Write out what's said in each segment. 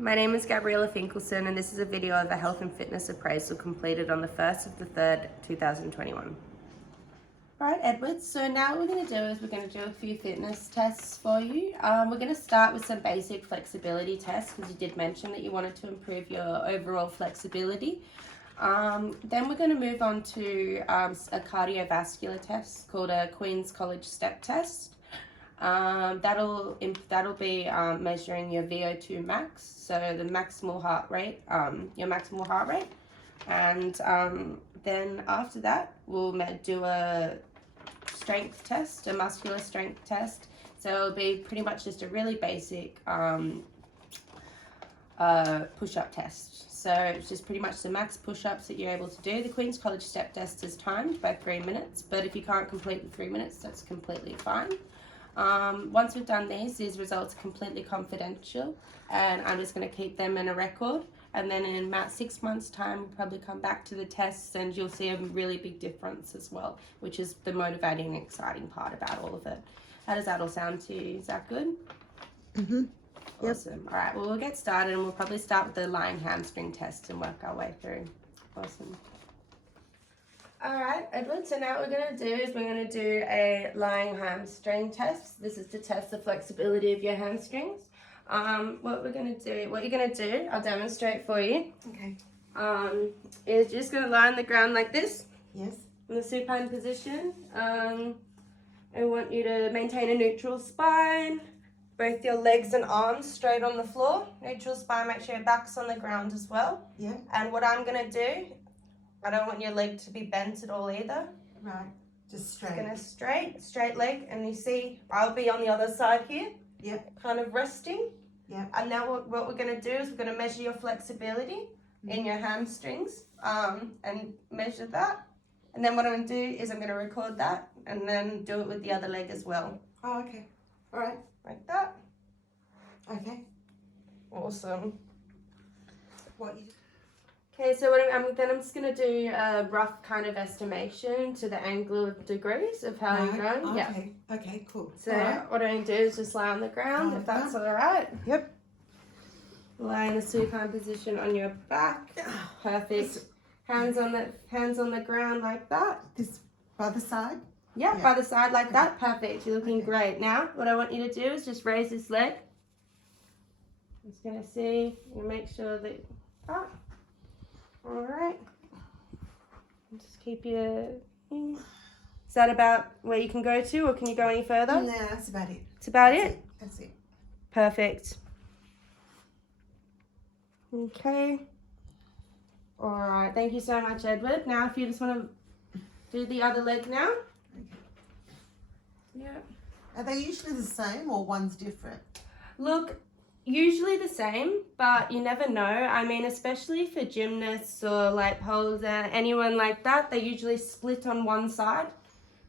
My name is Gabriella Finkelsen and this is a video of a health and fitness appraisal completed on the 1st of the 3rd, 2021. Alright Edward, so now what we're going to do is we're going to do a few fitness tests for you. We're going to start with some basic flexibility tests because you did mention that you wanted to improve your overall flexibility. Then we're going to move on to a cardiovascular test called a Queen's College Step Test. That'll be measuring your VO2 max, so the maximal heart rate, your maximal heart rate, and then after that we'll do a strength test, a muscular strength test. So it'll be pretty much just a really basic push-up test. So it's just pretty much the max push-ups that you're able to do. The Queen's College Step Test is timed by 3 minutes, but if you can't complete the 3 minutes, that's completely fine. Once we've done these results are completely confidential, and I'm just going to keep them in a record, and then in about 6 months time we'll probably come back to the tests and you'll see a really big difference as well, which is the motivating and exciting part about all of it. How does that all sound to you? Is that good? Mm-hmm. Awesome. Yep. All right, well, we'll get started and we'll probably start with the lying hamstring test and work our way through. Awesome. All right, Edward, so now what we're going to do is we're going to do a lying hamstring test. This is to test the flexibility of your hamstrings. What you're going to do, I'll demonstrate for you. Okay. Is you're just going to lie on the ground like this. Yes. In the supine position. I want you to maintain a neutral spine. Both your legs and arms straight on the floor. Neutral spine, make sure your back's on the ground as well. Yeah. And what I'm going to do, I don't want your leg to be bent at all either. Right. Just straight. Just gonna straight leg, and you see I'll be on the other side here. Yep. Kind of resting. Yeah. And now what we're gonna do is we're gonna measure your flexibility in your hamstrings, and measure that. And then what I'm gonna do is I'm gonna record that and then do it with the other leg as well. Oh, okay. All right. Like that. Okay. Awesome. What you? Okay, so I'm just going to do a rough kind of estimation to the angle of degrees of how you're going. Okay. Yeah. Okay, cool. So what I'm going to do is just lie on the ground, if that's all right. Yep. Lie in a supine position on your back. Perfect. Hands on the ground like that. This by the side? Yeah, by the side like that. Perfect. You're looking great. Now, what I want you to do is just raise this leg. I'm just going to see and make sure that... Alright. Just keep your... Is that about where you can go to, or can you go any further? No, that's about it. It's about it? That's it. Perfect. Okay. Alright, thank you so much, Edward. Now if you just want to do the other leg now. Okay. Yeah. Are they usually the same or one's different? Look, usually the same, but you never know. I mean, especially for gymnasts or like poles and anyone like that, they usually split on one side.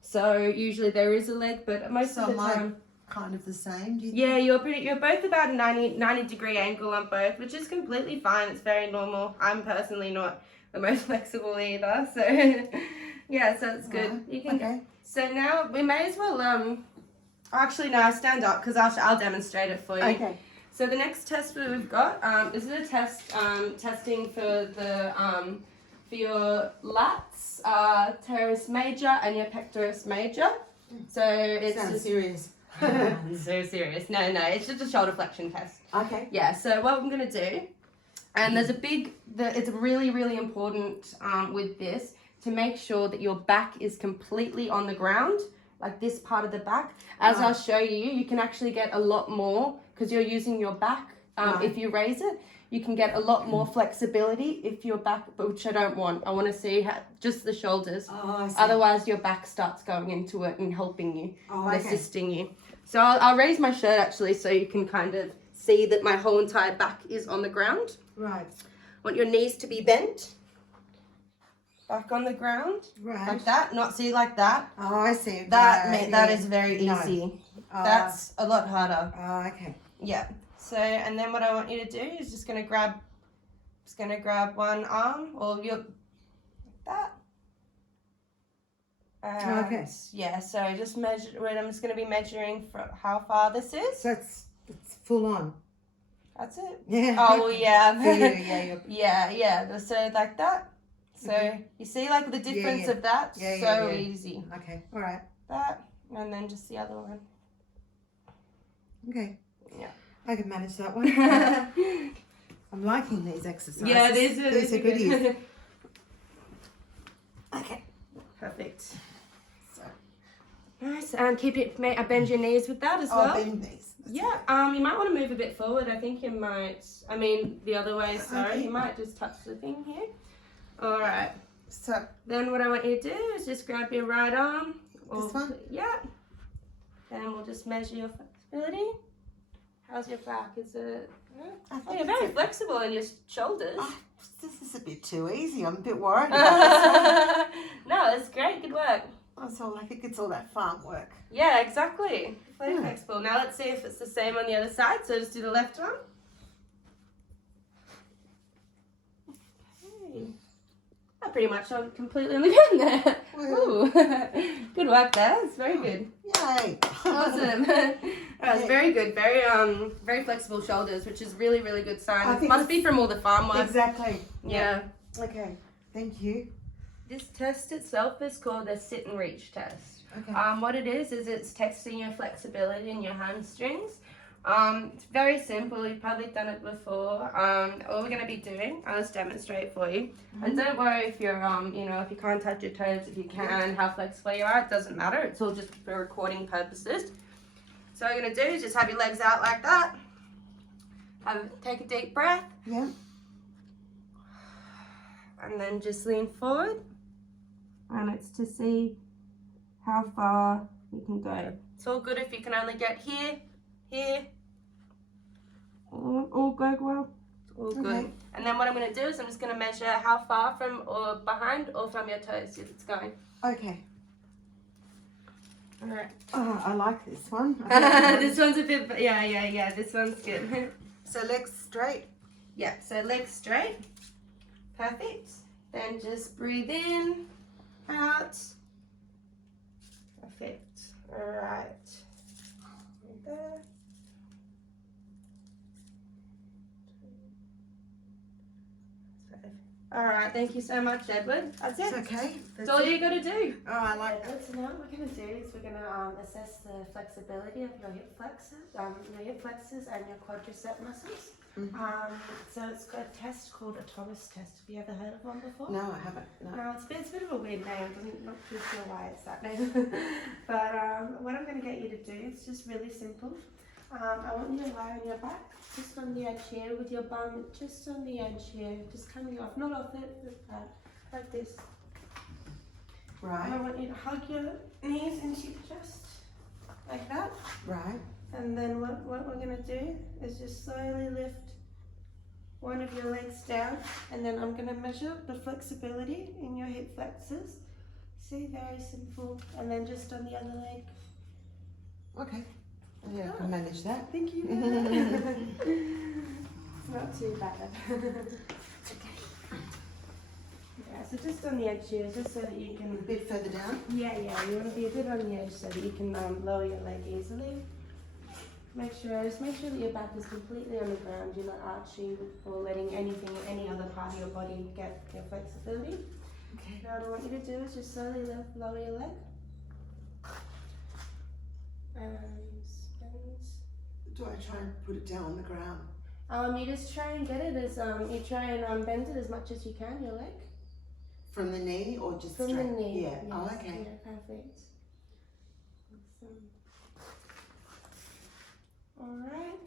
So usually there is a leg, but most of the time, kind of the same. Do you yeah, you're both about a 90 degree angle on both, which is completely fine. It's very normal. I'm personally not the most flexible either, so yeah, so it's good. Right. You can. Okay. So now we may as well actually no, stand up because I'll demonstrate it for you. Okay. So the next test that we've got, this is a test testing for the for your lats, teres major, and your pectoris major. So it's Sounds just serious. so serious. No, it's just a shoulder flexion test. Okay. Yeah. So what I'm gonna do, and it's really really important with this to make sure that your back is completely on the ground, like this part of the back. As I'll show you, you can actually get a lot more because you're using your back. If you raise it, you can get a lot more flexibility if your back, which I don't want. I want to see just the shoulders. Oh, I see. Otherwise, your back starts going into it and helping you, and assisting you. So I'll raise my shirt actually so you can kind of see that my whole entire back is on the ground. Right. Want your knees to be bent. Back on the ground, right, like that. Not see like that. Oh, I see. That is very easy. No. That's a lot harder. Oh, okay. Yeah. So, and then what I want you to do is just gonna grab one arm, or your like that. Okay. Yeah. So just measure. I'm just gonna be measuring for how far this is. So it's full on. That's it. Yeah. Oh, yeah. For you, yeah. Yeah. So like that. So you see like the difference of that? So easy. Okay, all right. That, and then just the other one. Okay. Yeah. I can manage that one. I'm liking these exercises. Yeah, these are goodies. Okay. Perfect. So, Nice, and keep it, bend your knees with that as well. I'll bend these. Yeah, you might want to move a bit forward. I think you might, the other way, sorry. Okay. You might just touch the thing here. All right. So, Then what I want you to do is just grab your right arm. this one? Yeah. Then we'll just measure your flexibility. How's your back? Is it? Oh, you're very flexible in your shoulders. Oh, this is a bit too easy. I'm a bit worried about this one. No, it's great. Good work. I think it's all that farm work. Yeah, exactly. Very flexible. Now let's see if it's the same on the other side. So just do the left one. Okay. I'm pretty much completely on the ground there. Ooh. Good work there. It's very good. Yay. Awesome. That was very good. Very flexible shoulders, which is really, really good sign. It must be from all the farm work. Exactly. Yeah. Okay. Thank you. This test itself is called a sit and reach test. Okay. What it is it's testing your flexibility in your hamstrings. It's very simple. You've probably done it before. All we're going to be doing, I'll just demonstrate for you. And don't worry if you're, if you can't touch your toes, if you can, how flexible you are. It doesn't matter. It's all just for recording purposes. So what you're going to do is just have your legs out like that. Take a deep breath. Yeah. And then just lean forward. And it's to see how far you can go. It's all good if you can only get here. All go well. It's all good. Okay. And then what I'm going to do is I'm just going to measure how far from or behind or from your toes it's going. Okay. All right. Oh, I like this one. This one's a bit, yeah. This one's good. So legs straight. Yeah, so legs straight. Perfect. Then just breathe in, out. Perfect. All right. There. All right, thank you so much, Edward. That's it. It's okay. That's all you got to do. Oh, I like that. So now what we're going to do is we're going to assess the flexibility of your hip flexors, and your quadricep muscles. So it's got a test called a Thomas test. Have you ever heard of one before? No, I haven't. No. No, it's a bit of a weird name. Not too sure why it's that name. But what I'm going to get you to do is just really simple. I want you to lie on your back, just on the edge here, with your bum just on the edge here, just coming off, not off it, just like this. Right. And I want you to hug your knees into your chest, like that. Right. And then what we're going to do is just slowly lift one of your legs down, and then I'm going to measure the flexibility in your hip flexors. See, very simple. And then just on the other leg. Okay. Yeah, I can manage that. Thank you. It's not too bad. It's okay. Yeah, so just on the edge here, just so that you A can. bit further down. Yeah, you want to be a bit on the edge so that you can lower your leg easily. Make sure that your back is completely on the ground. You're not arching or letting any other part of your body get your flexibility. Okay. Now what I want you to do is just slowly lower your leg. And Do I try and put it down on the ground? you just try and get it as you try and bend it as much as you can, your leg. From the knee or just From straight? the knee. Yeah. Yes. Oh, okay. Yeah, perfect. Awesome. Alright.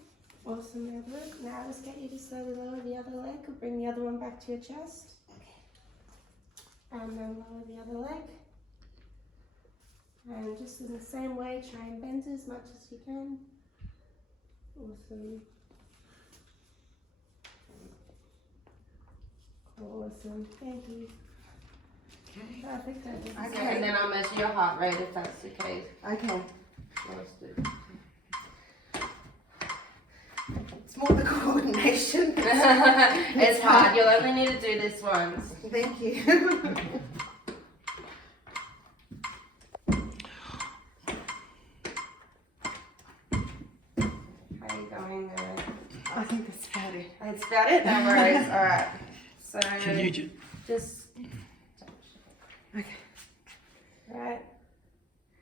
Awesome, Edward. Now I'll just get you to slowly lower the other leg. Bring the other one back to your chest. Okay. And then lower the other leg. And just in the same way, try and bend it as much as you can. Awesome. Awesome. Thank you. Okay. Perfect. Okay. And then I'll measure your heart rate if that's the case. Okay. It's more the coordination. It's hard. You'll only need to do this once. Thank you. How are you going there? I think it's That's about it. No worries. All right. So Can you just okay. All right.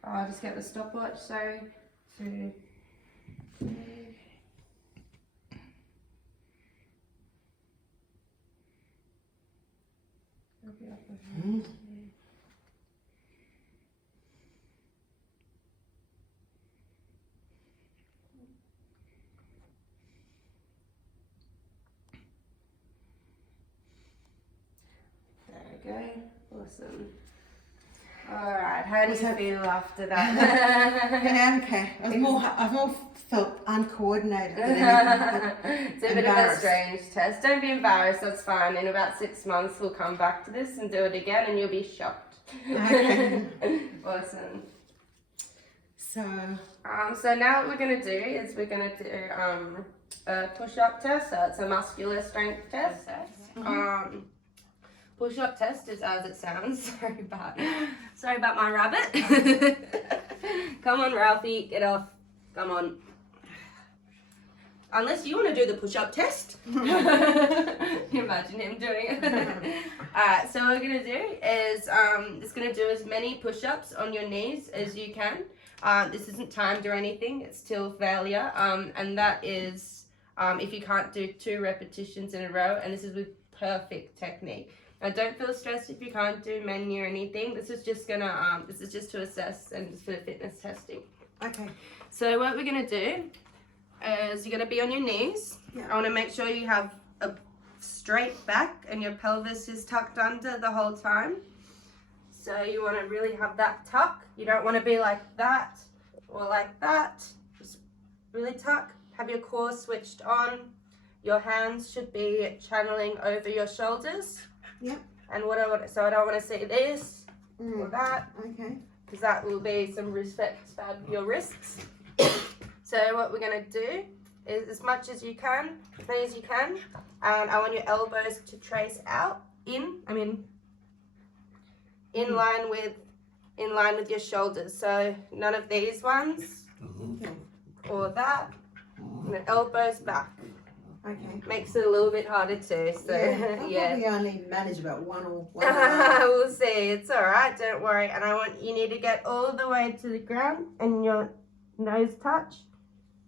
I'll just get the stopwatch. Sorry. 2, 3. There we go. Awesome. Alright, how do you feel after that? Yeah, okay. I've more felt uncoordinated than anything. It's a bit of a strange test. Don't be embarrassed, that's fine. In about 6 months we'll come back to this and do it again and you'll be shocked. Okay. Awesome. So now what we're going to do is we're going to do a push-up test. So it's a muscular strength test. Push-up test is as it sounds. Sorry about my rabbit. Come on, Ralphie, get off. Come on. Unless you want to do the push-up test. Can you imagine him doing it? Alright, so what we're going to do is just going to do as many push-ups on your knees as you can. This isn't timed or anything, it's till failure. And that is if you can't do 2 repetitions in a row, and this is with perfect technique. Now don't feel stressed if you can't do many or anything. This is just gonna this is just to assess and just for fitness testing. okay. So what we're gonna do is you're gonna be on your knees. Yeah. I want to make sure you have a straight back and your pelvis is tucked under the whole time. So you want to really have that tuck. You don't want to be like that or like that. Just really tuck. Have your core switched on. Your hands should be channeling over your shoulders. Yep. And what I want, so I don't want to see this or that, Okay. because that will be some respect for your wrists. So what we're going to do is as much as you can, as many as you can, and I want your elbows to trace out in line with your shoulders. So none of these ones or that. And the elbows back. Okay. Makes it a little bit harder too. So I'll probably only manage about one or one. we'll see. It's all right. Don't worry. And you need to get all the way to the ground and your nose touch.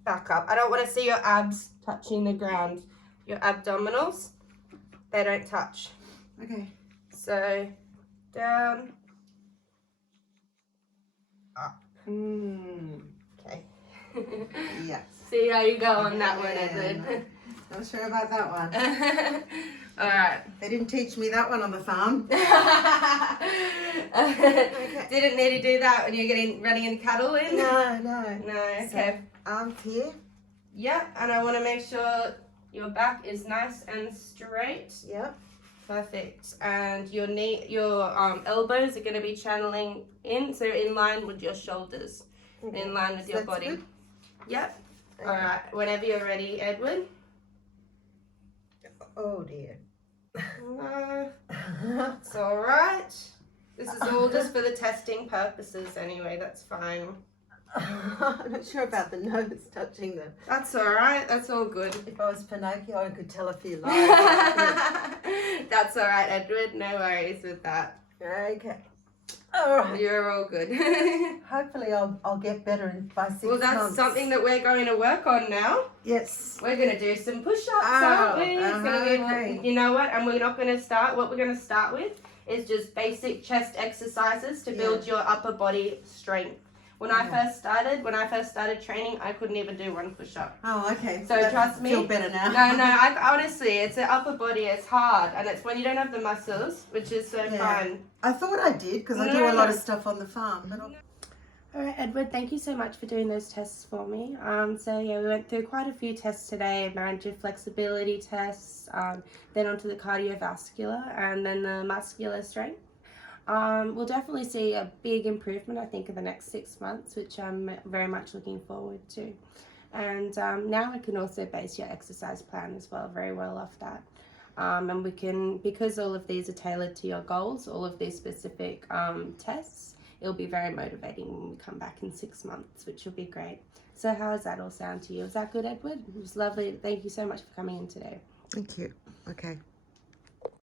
Back up. I don't want to see your abs touching the ground. Your abdominals, they don't touch. Okay. So down, up. Okay. Yeah. See how you go on that one, Edward. Not sure about that one. All right. They didn't teach me that one on the farm. Didn't need to do that when you're running in cattle in? No. No, okay. So, arms here. Yep, and I want to make sure your back is nice and straight. Yep. Perfect. And your elbows are going to be channeling in, so in line with your shoulders, in line with your body. Good? Yep. Okay. All right. Whenever you're ready, Edward. Oh dear. No, it's all right. This is all just for the testing purposes anyway. That's fine. I'm not sure about the nose touching the. That's all right. That's all good. If I was Pinocchio, I could tell a few lies. That's all right, Edward. No worries with that. Okay. All right. You're all good. Hopefully, I'll get better by 6 months. Well, that's something that we're going to work on now. Yes. We're going to do some push-ups, aren't we? It's gonna be, okay. you know what? And we're not going to start. What we're going to start with is just basic chest exercises to build your upper body strength. When I first started training, I couldn't even do 1 push-up. Oh, okay. So trust me. I feel better now. No. Honestly, it's an upper body. It's hard, and it's when you don't have the muscles, which is so fun. I thought I did because I do a lot of stuff on the farm. But All right, Edward, thank you so much for doing those tests for me. We went through quite a few tests today, around your flexibility tests, then onto the cardiovascular, and then the muscular strength. We'll definitely see a big improvement, I think, in the next 6 months, which I'm very much looking forward to. And now we can also base your exercise plan as well, very well off that. And we can, because all of these are tailored to your goals, all of these specific tests, it'll be very motivating when we come back in 6 months, which will be great. So how does that all sound to you? Is that good, Edward? It was lovely. Thank you so much for coming in today. Thank you. Okay.